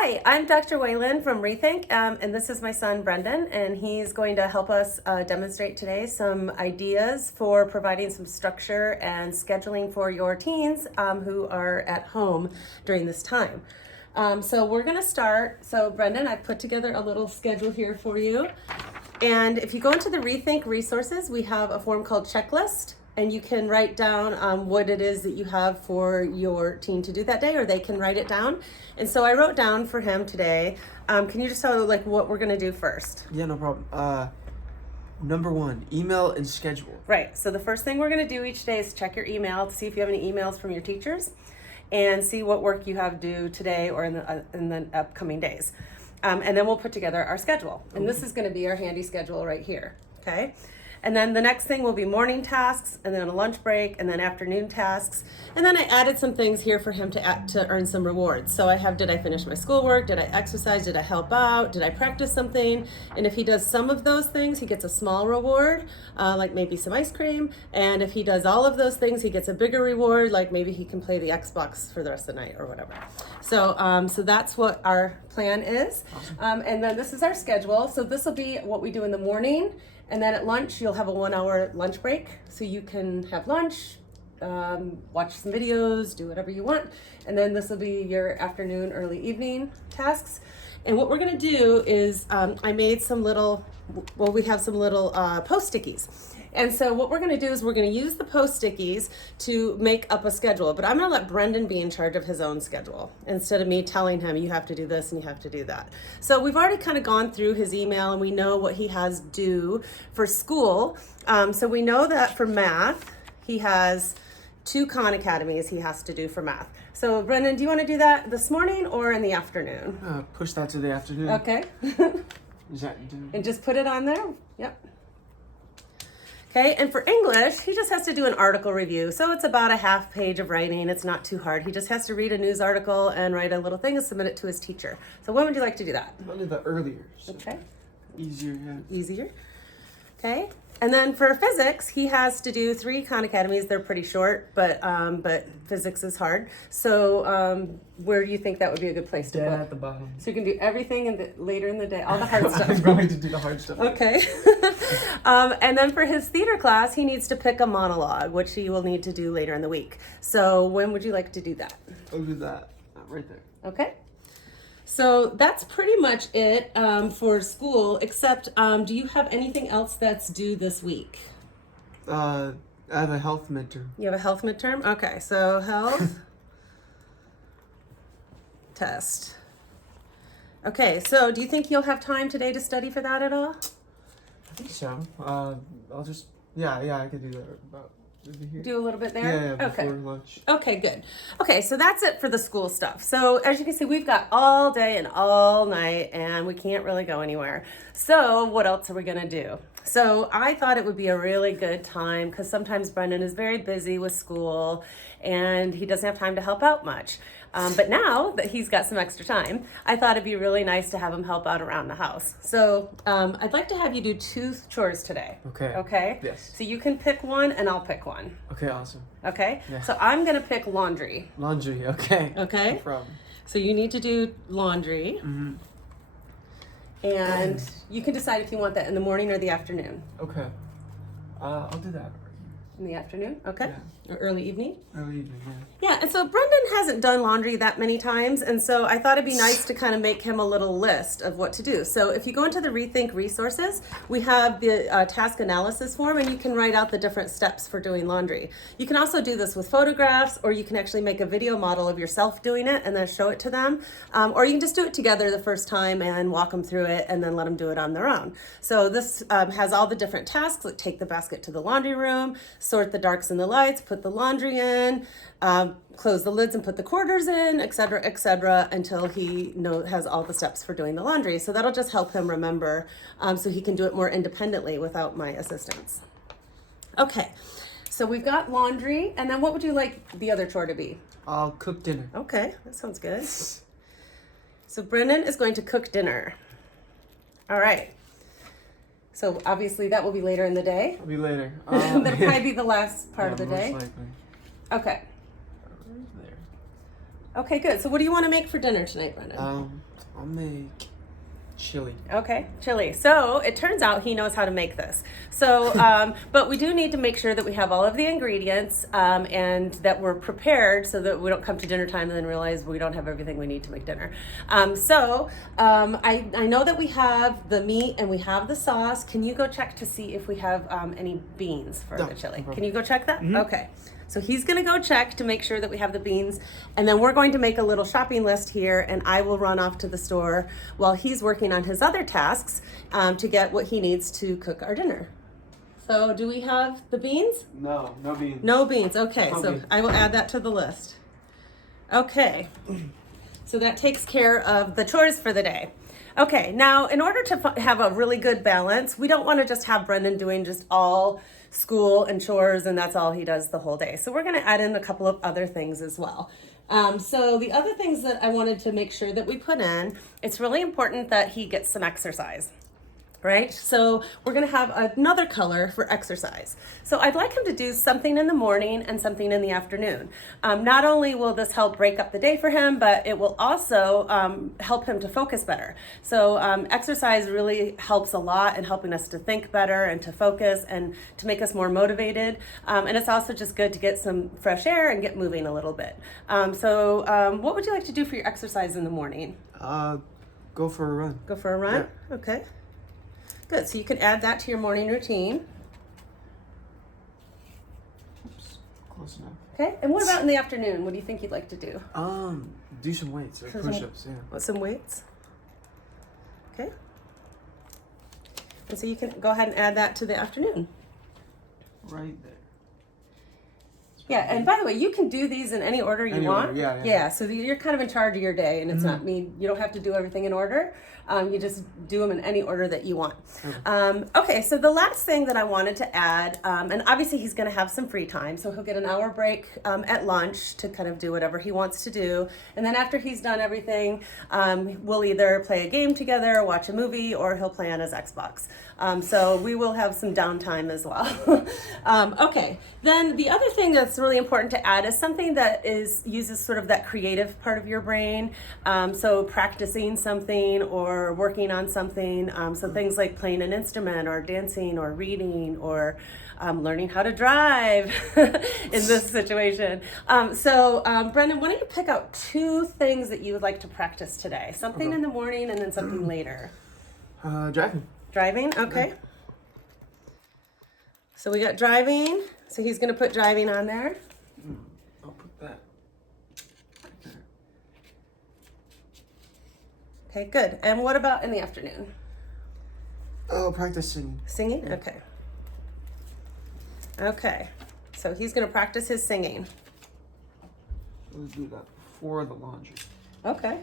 Hi, I'm Dr. Whalen from Rethink, and this is my son Brendan, and he's going to help us demonstrate today some ideas for providing some structure and scheduling for your teens who are at home during this time. So we're going to start. So Brendan, I've put together a little schedule here for you. And if you go into the Rethink resources, we have a form called checklist. And you can write down what it is that you have for your teen to do that day, or they can write it down. And so I wrote down for him today. Can you just tell what we're gonna do first? Yeah, no problem. Number one, email and schedule. Right, so the first thing we're gonna do each day is check your email to see if you have any emails from your teachers and see what work you have due today or in the upcoming days. And then we'll put together our schedule. And this is gonna be our handy schedule right here, okay? And then the next thing will be morning tasks, and then a lunch break, and then afternoon tasks. And then I added some things here for him to earn some rewards. So I have, did I finish my schoolwork? Did I exercise? Did I help out? Did I practice something? And if he does some of those things, he gets a small reward, like maybe some ice cream. And if he does all of those things, he gets a bigger reward, like maybe he can play the Xbox for the rest of the night or whatever. So, so that's what our plan is. Awesome. And then this is our schedule. So this will be what we do in the morning. And then at lunch, you'll have a 1 hour lunch break. So you can have lunch, watch some videos, do whatever you want. And then this will be your afternoon, early evening tasks. And what we're gonna do is, I made some little, we have some little post-stickies. And so what we're gonna do is we're gonna use the post-stickies to make up a schedule, but I'm gonna let Brendan be in charge of his own schedule instead of me telling him you have to do this and you have to do that. So we've already kind of gone through his email and we know what he has due for school. So we know that for math, he has 2 Khan Academies he has to do for math. So Brendan, do you wanna do that this morning or in the afternoon? Push that to the afternoon. Okay. Is that, And just put it on there, yep. Okay, and for English, he just has to do an article review. So it's about a half page of writing. It's not too hard. He just has to read a news article and write a little thing and submit it to his teacher. So when would you like to do that? I'll do that earlier. So Okay. Easier, yeah. Easier. Okay. And then for physics, he has to do 3 Khan Academies. They're pretty short, but physics is hard. So where do you think that would be a good place to Dead put? at the bottom. So you can do everything later in the day, all the hard stuff. I'm going to do the hard stuff. Okay. And then for his theater class, he needs to pick a monologue, which he will need to do later in the week. So when would you like to do that? I'll do that right there. Okay. So that's pretty much it for school, except do you have anything else that's due this week? I have a health midterm. You have a health midterm? Okay, so health test. Okay, so do you think you'll have time today to study for that at all? I think so. I'll just, yeah, I could do that about over here. Do a little bit there? Yeah, okay. before lunch. Okay, good. Okay, so that's it for the school stuff. So as you can see, we've got all day and all night and we can't really go anywhere. So what else are we gonna do? So I thought it would be a really good time because sometimes Brendan is very busy with school and he doesn't have time to help out much. But now that he's got some extra time, I thought it'd be really nice to have him help out around the house. So I'd like to have you do 2 chores today. Okay. Okay? Yes. So you can pick one and I'll pick one. Okay, awesome. Okay? Yeah. So I'm gonna pick laundry. Laundry, okay. Okay? No problem. So you need to do laundry. Mm-hmm. And you can decide if you want that in the morning or the afternoon. Okay. I'll do that. In the afternoon, okay? Yeah. Or early evening? Early evening, yeah. Yeah, and so Brendan hasn't done laundry that many times, and so I thought it'd be nice to kind of make him a little list of what to do. So if you go into the Rethink resources, we have the task analysis form, and you can write out the different steps for doing laundry. You can also do this with photographs, or you can actually make a video model of yourself doing it and then show it to them. Or you can just do it together the first time and walk them through it and then let them do it on their own. So this has all the different tasks, like take the basket to the laundry room, sort the darks and the lights, put the laundry in, close the lids and put the quarters in, et cetera, until he has all the steps for doing the laundry. So that'll just help him remember so he can do it more independently without my assistance. Okay, so we've got laundry, and then what would you like the other chore to be? I'll cook dinner. Okay, that sounds good. So Brendan is going to cook dinner. All right. So obviously that will be later in the day. I'll be later. That'll probably be the last part of the day. Most likely. Okay. Right there. Okay, good. So what do you want to make for dinner tonight, Brendan? I'll make chili. Okay, chili. So it turns out he knows how to make this. So, but we do need to make sure that we have all of the ingredients and that we're prepared so that we don't come to dinner time and then realize we don't have everything we need to make dinner. I know that we have the meat and we have the sauce. Can you go check to see if we have any beans for the chili? Can you go check that? Mm-hmm. Okay. So he's gonna go check to make sure that we have the beans, and then we're going to make a little shopping list here, and I will run off to the store while he's working on his other tasks to get what he needs to cook our dinner. So do we have the beans? No beans. No beans, okay, No so beans. I will add that to the list. Okay, so that takes care of the chores for the day. Okay, now in order to have a really good balance, we don't wanna just have Brendan doing just all school and chores and that's all he does the whole day. So we're gonna add in a couple of other things as well. So the other things that I wanted to make sure that we put in, it's really important that he gets some exercise. Right? So we're gonna have another color for exercise. So I'd like him to do something in the morning and something in the afternoon. Not only will this help break up the day for him, but it will also help him to focus better. So exercise really helps a lot in helping us to think better and to focus and to make us more motivated. And it's also just good to get some fresh air and get moving a little bit. What would you like to do for your exercise in the morning? Go for a run. Go for a run? Yeah. Okay. Good, so you can add that to your morning routine. Oops, close enough. Okay, and what about in the afternoon? What do you think you'd like to do? Do some weights or push-ups, yeah. What, some weights? Okay. And so you can go ahead and add that to the afternoon. Right there. Yeah, and by the way, you can do these in any order you want. Order, yeah. Yeah, so you're kind of in charge of your day, and it's not me. You don't have to do everything in order. You just do them in any order that you want. Okay, so the last thing that I wanted to add, and obviously he's going to have some free time, so he'll get an hour break at lunch to kind of do whatever he wants to do. And then after he's done everything, we'll either play a game together, watch a movie, or he'll play on his Xbox. So we will have some downtime as well. Okay, then the other thing that's really important to add is something that uses sort of that creative part of your brain. So practicing something or working on something. So things like playing an instrument or dancing or reading or learning how to drive in this situation. Brendan, why don't you pick out 2 things that you would like to practice today? Something in the morning and then something later. Driving. Driving, okay. So we got driving. So he's gonna put driving on there. I'll put that right there. Okay, good. And what about in the afternoon? Oh, practice singing. Singing? Okay. Okay. So he's gonna practice his singing. We'll do that before the laundry. Okay.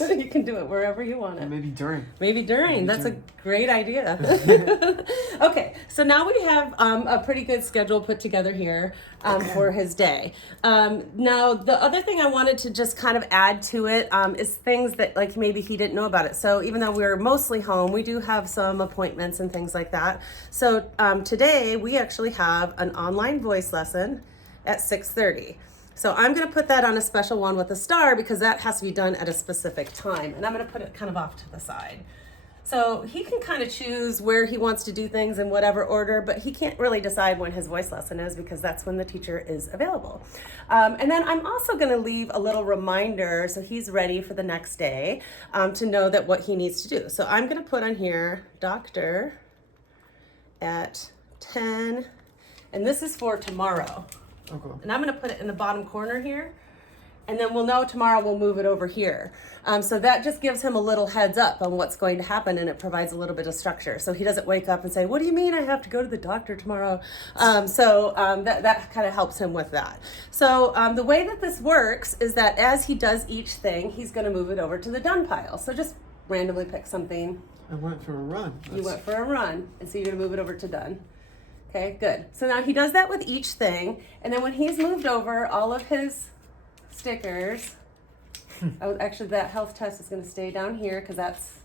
You can do it wherever you want it. Maybe during. Maybe during. That's a great idea. Okay, so now we have a pretty good schedule put together here for his day. Now, the other thing I wanted to just kind of add to it is things that like maybe he didn't know about it. So even though we're mostly home, we do have some appointments and things like that. So today we actually have an online voice lesson at 6:30. So I'm gonna put that on a special one with a star because that has to be done at a specific time. And I'm gonna put it kind of off to the side. So he can kind of choose where he wants to do things in whatever order, but he can't really decide when his voice lesson is because that's when the teacher is available. And then I'm also gonna leave a little reminder so he's ready for the next day to know that what he needs to do. So I'm gonna put on here, doctor at 10, and this is for tomorrow. Okay. And I'm gonna put it in the bottom corner here, and then we'll know tomorrow we'll move it over here. So that just gives him a little heads up on what's going to happen, and it provides a little bit of structure. So he doesn't wake up and say, what do you mean I have to go to the doctor tomorrow? That kind of helps him with that. So the way that this works is that as he does each thing, he's gonna move it over to the done pile. So just randomly pick something. I went for a run. You went for a run, and so you're gonna move it over to done. Okay, good. So now he does that with each thing, and then when he's moved over all of his stickers, actually that health test is going to stay down here because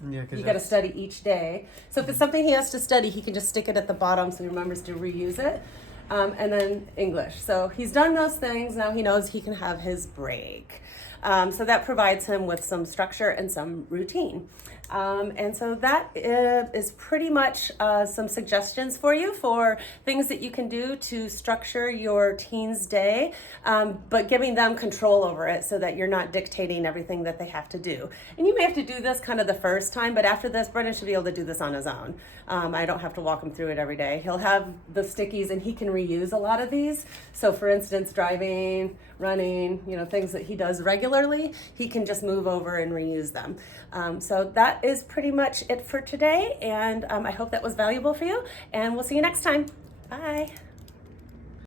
you got to study each day. So if it's something he has to study, he can just stick it at the bottom so he remembers to reuse it. and then English. So he's done those things. Now he knows he can have his break. So that provides him with some structure and some routine. And so that is pretty much some suggestions for you for things that you can do to structure your teen's day, but giving them control over it so that you're not dictating everything that they have to do. And you may have to do this kind of the first time, but after this, Brennan should be able to do this on his own. I don't have to walk him through it every day. He'll have the stickies and he can reuse a lot of these. So for instance, driving, running, things that he does regularly, he can just move over and reuse them. So that is pretty much it for today, and I hope that was valuable for you, and we'll see you next time. Bye.